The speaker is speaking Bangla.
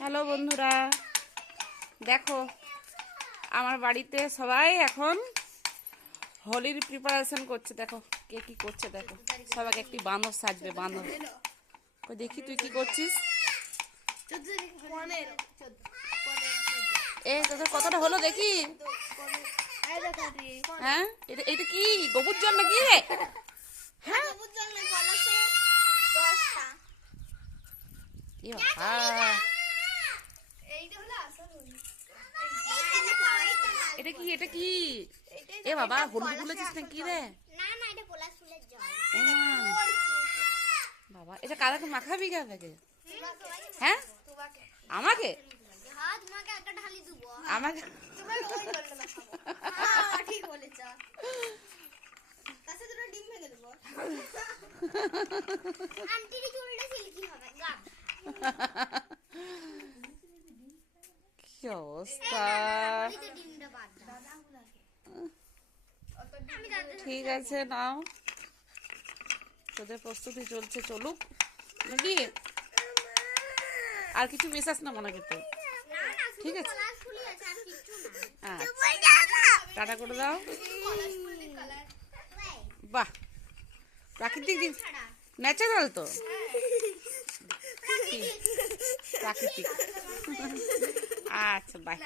হ্যালো বন্ধুরা, দেখো আমার বাড়িতে সবাই এখন হোলির প্রিপারেশন করছে। দেখো কে কি করছে, দেখো সবাইকে একটি বানর সাজবে। বানর দেখি তুই কি করছিস? তোদের কতটা হলো দেখি। হ্যাঁ, এটা কি গোবর জল নাকি রে? হ্যাঁ, এটা কি এটা কি? এ বাবা, হলুদ গুলেছিস না কি রে? বাবা, এটা কাদাকে মাখাবি কাকে? হ্যাঁ, আমাকে আমাকে কি অবস্থা। ঠিক আছে, নাও, তোদের প্রস্তুতি চলছে, চলুক নাকি? আর কিছু মেশাস না মনে করতে, ঠিক আছে? টাটা করে দাও। বাহ, প্রাকৃতিক দিন, ন্যাচারাল তো, প্রাকৃতিক। আচ্ছা, বাই।